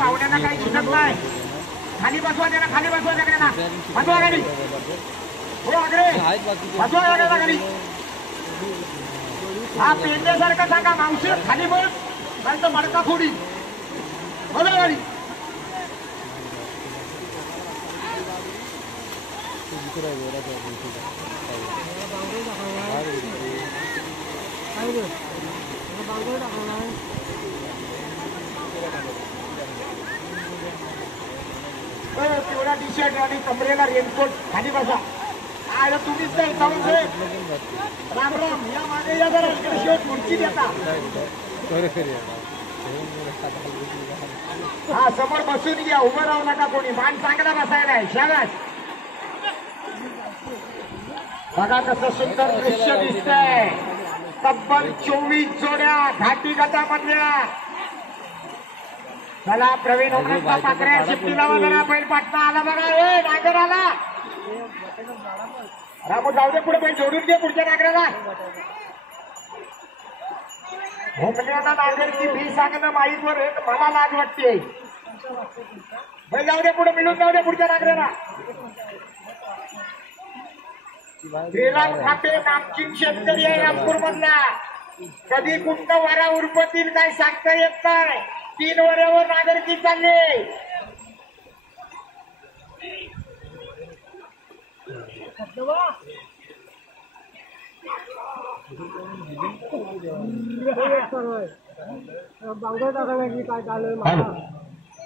पाहुण्यांना काही दिसत नाही. खाली बसवा त्याला, खाली बसवा सगळ्यांना, बसवा गाडी. हो आगरे बसवा गाड्याला गाडी. हा पेंड्यासारखं सांगा मावशी खाली बस, नाही तर मडका फोडी. बघा गाडी. तेवढा टी शर्ट आणि कमरेला रेनकोट, खाली बसा. आय तुम्हीच नाही जाऊन राम राम. या मागे या जरा शेवट खुर्ची देता. हा समोर बसून घ्या, उभं राहू नका कोणी. मान चांगला बसायला आहे. शाबास. बघा कसं सुंदर दृश्य दिसतंय. तब्बल 24 जोड्या घाटी गटामधल्या. चला प्रवीण ओमरेचा पाकऱ्या शिफ्टी लावा जरा. बैल पाटणा आला बघा. ए नागर आला. रामू जाऊ दे पुढे, बैल जोडून घे पुढच्या नागराला. होमण्याला नागरची फी सांगणं माहीतवर मला लाज वाटते. बैल जाऊ दे पुढे, मिळून जाऊ दे पुढच्या नागराला. श्रीराम खापे नामचीन शेतकरी आहे नागपूर मधला. कधी कुठं वारा उरपतील काय सांगता येत नाही. 3 वऱ्यावर नागरिकी चालली.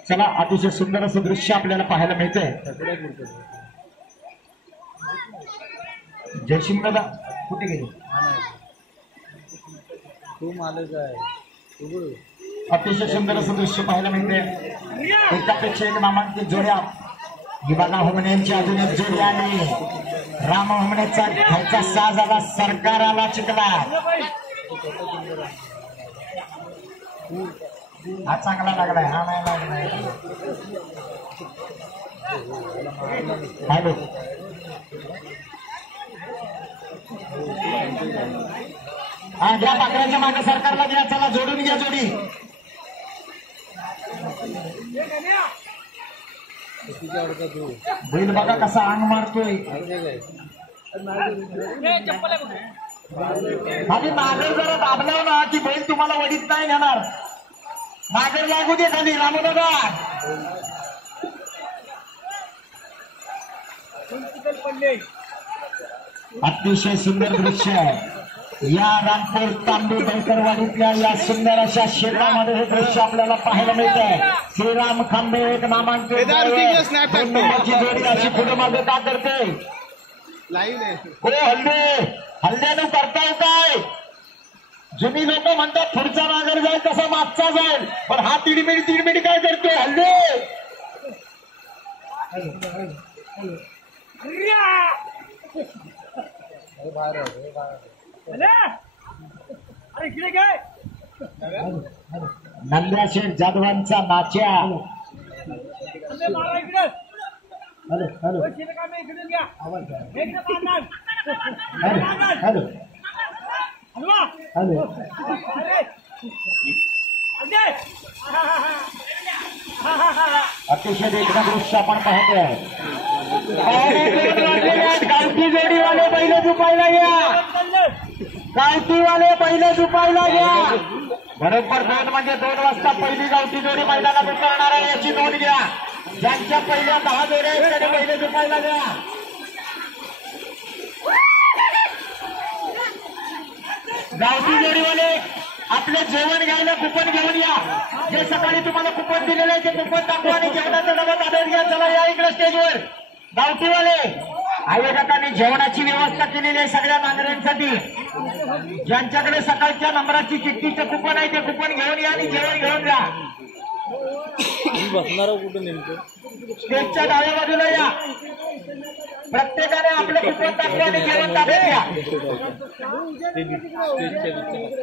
चला अतिशय सुंदर असं दृश्य आपल्याला पाहायला मिळतंय. जयसिंग दादा कुठे गेले? तू मालक आहे. अतिशय सुंदर असं दृश्य पाहायला मिळते. एकापेक्षा एक नामांकित जोड्या. विभागा होमण्यांची अजून एक जोडी आली. राम होमण्याचा घरचा साज आला. सरकार आला चिकला. हा चांगला लागलाय. हा नाही लागलाय. हॅलो हा घ्या पाकऱ्याच्या मागे सरकारला घ्या. चला जोडून घ्या जोडी. बैल बघा कसा अंग मारतोय. खाली नागर जरा दाबला ना की बैल तुम्हाला वडीत नाही घेणार. नागर लागू दे खाली. रामू दादा अतिशय सुंदर दृश्य आहे. या रामपूर तांबे बैंकरवाडीतल्या या सुंदर अशा शेतामध्ये हे दृश्य आपल्याला पाहायला मिळत आहे. श्रीराम खांबे एक नामांकित जोडी अशी पुढे मागे का करते. हो हल्ल्यानं करताय काय. जुनी लोक म्हणतात पुढचा नागर जाईल तसा मागचा जाईल, पण हा तिडमिडी काय करतो हल्ले. नंद्या शेठ जाधवांचा नाच्या. हॅलो हॅलो हॅलो हॅलो अतिशय देखणं दृश्य आपण पाहतोय. गावठी जोडीवाले पहिले झुपायला घ्या. गावठीवाले पहिले झुपायला घ्या. बरोबर 2 म्हणजे 2 वाजता पहिली गावठी जोडी मैदानात उतरणार आहे याची नोंद घ्या. ज्यांच्या पहिल्या 10 जोड्या आहेत त्याने पहिले झुपायला घ्या. गावठी जोडीवाले आपले जेवण घ्यायला कुपन घेऊन या. जे सकाळी तुम्हाला कुपन दिलेलं आहे ते कुपन दाखवा आणि जेवणाचा डबा ताब्यात घ्या. चला या इकडे स्टेजवर. गावठीवाले आयोजकांनी जेवणाची व्यवस्था केलेली आहे सगळ्या नागरिकांसाठी. ज्यांच्याकडे सकाळच्या नंबराची चिठ्ठीचं कुपन आहे ते कुपन घेऊन या आणि जेवण घेऊन जा. बसणार कुठे नेमकं? स्टेजच्या डाव्या बाजूला या. प्रत्येकाने आपलं कुपन दाखवा आणि जेवण ताब्यात घ्या.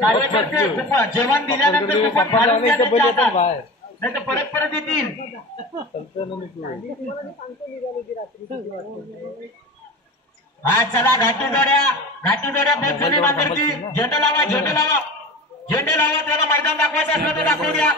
कार्यकर्ते जेवण दिल्यानंतर कुपन फाडून द्या त्यांच्या हातात. नाही तर परत येतील. हा चला घाटी जोड्या पोचली नागरची. झेंडे लावा त्याला मैदान दाखवायचं असलं तर दाखवू द्या.